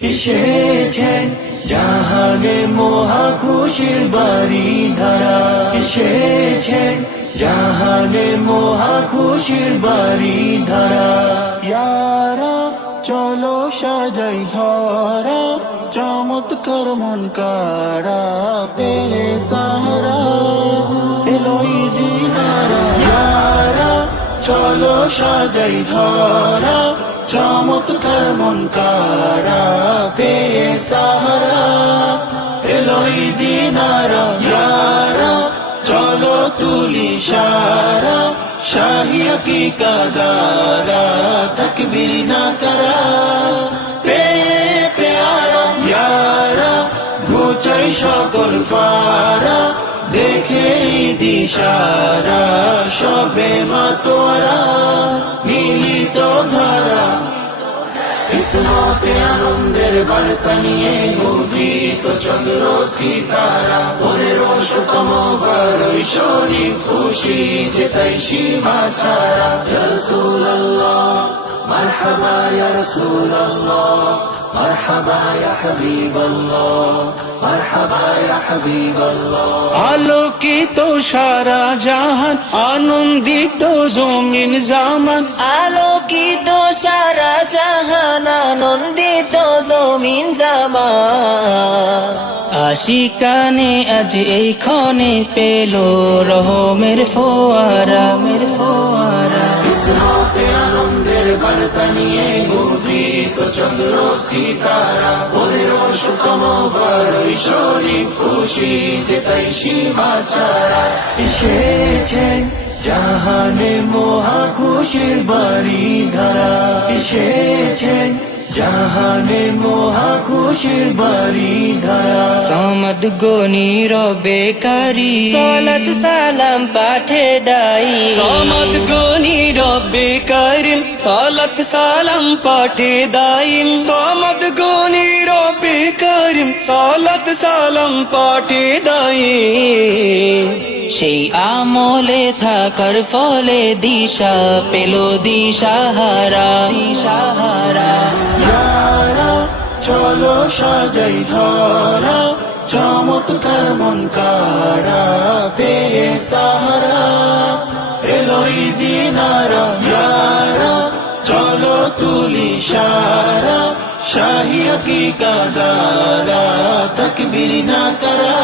এসেছেন জাহানে মহা খুশির বাড়ি ধারা। এসেছেন জাহানে মহা খুশির বাড়ি ধারা। ইয়ারা, চলো সাজাই ধরা চমৎকার মন কারা পে সাহারা, এলোই দিনারা। ইয়ারা, চলো সাজাই ধরা চমৎকার মন কারা পে সাহারা। এলোই দিনারা, ইয়ারা, চলো তুলি সারা। শাহিয়া কি কাদারা তকবীর না করা। পে, প্যারা, ইয়ারা, ঘুচাই সকল ফারা। দেখে দিশারা সবে মাতোয়ারা কিসমতে আনন্দের বার্তা নিয়ে উদিত চন্দ্র সিতারা পনেরো শতম বারোই শরীফ খুশি যেতাই সীমা ছাড়া রসুল্লাহ মারহাবা ইয়া রাসূলুল্লাহ মারহাবা ইয়া হাবিবাল্লাহ মারহাবা ইয়া হাবিবাল্লাহ আলোকিত সারা জাহান আনন্দিত জমিন জামান। আলোকিত আনন্দিত জমিন জামা। আশিকানে আজ এই ক্ষণে পেল রহমের ফোয়ারা মের ফোয়ারা। কিসমতে আনন্দের বার্তা নিয়ে উদিত চন্দ্র সিতারা। শরীফ খুশি যেতাই সীমা ছাড়া। এসেছেন জাহানে মহা খুশির বাড়ি ধারা। এসেছেন জাহানে মহা খুশির বাড়ি ধারা। সমদ গনি রবে কারি। সলাত সালাম পাঠে দাই সমদ গনি রবে করিম সালাত সালাম পাঠে দাইম সমদ গনি রবে করিম সালাত সালাম পাঠে দাইম সেই আমলে থাকার ফলে দিশা পেল দিশাহারা। দিশাহারা। ইয়ারা চলো সাজাই ধরা, চমৎকার মন কারা পে সাহারা। এলোই দিনারা, ইয়ারা, চলো তুলি সারা শাহিয়া কি কাদারা তকবীর না করা।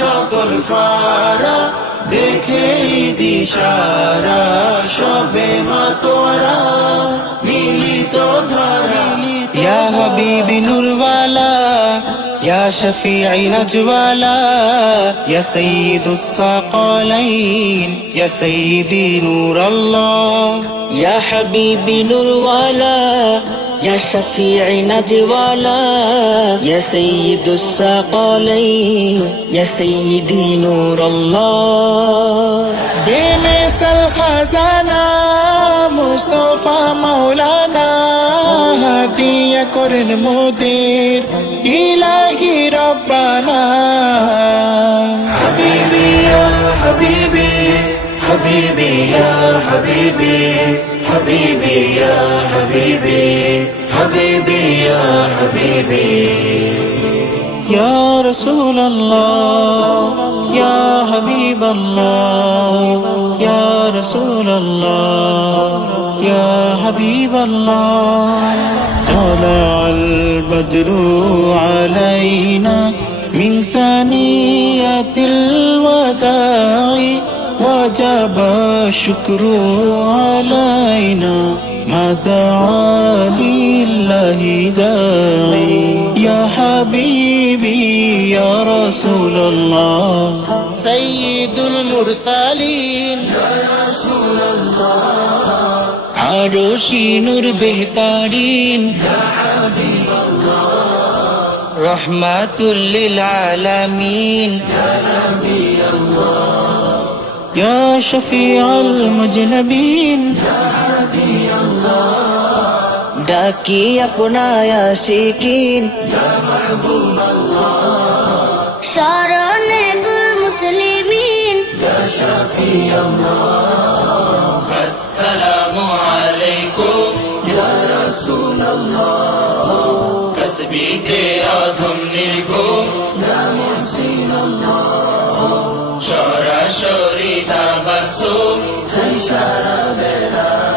সকল ফারা দেখেই দিশারা, সবে মাতোরা মিলিত ধারা। ইয়া হাবিবি নুরওয়ালা, ইয়া শফিঈ নজওয়ালা, ইয়া সাইয়্যিদুস সাকালাইন, ইয়া সাইয়্যিদি নূরাল্লাহ। ইয়া হাবিবি নুরওয়ালা يا شفيع نجوالا يا سيد الثقلين يا سيدي نور الله بمثل الخزانة مصطفى مولانا هدية كرن مدير إلهي ربنا حبيبي يا حبيبي حبيبي يا حبيبي حبيبي يا حبيبي হাবিবি ইয়া হাবিবি يا رسول الله يا حبيب الله يا رسول الله يا حبيب الله طلع البدر علينا من ثانية الوداع وجب الشكر علينا ما دعا الله سيد المرسلين عروشي نور بهتارين رحمة للعالمين يا شفيع المجنبين ডাকি আপনায় আশিকিন স্মরণে গুল মুসলিমিন। আসসালামু আলাইকুম। ইয়া রাসূলুল্লাহ। তসবিতে আধম নির্ঘুম। ইয়া মুসলিমাল্লাহ সরাসরি সারা বেলা।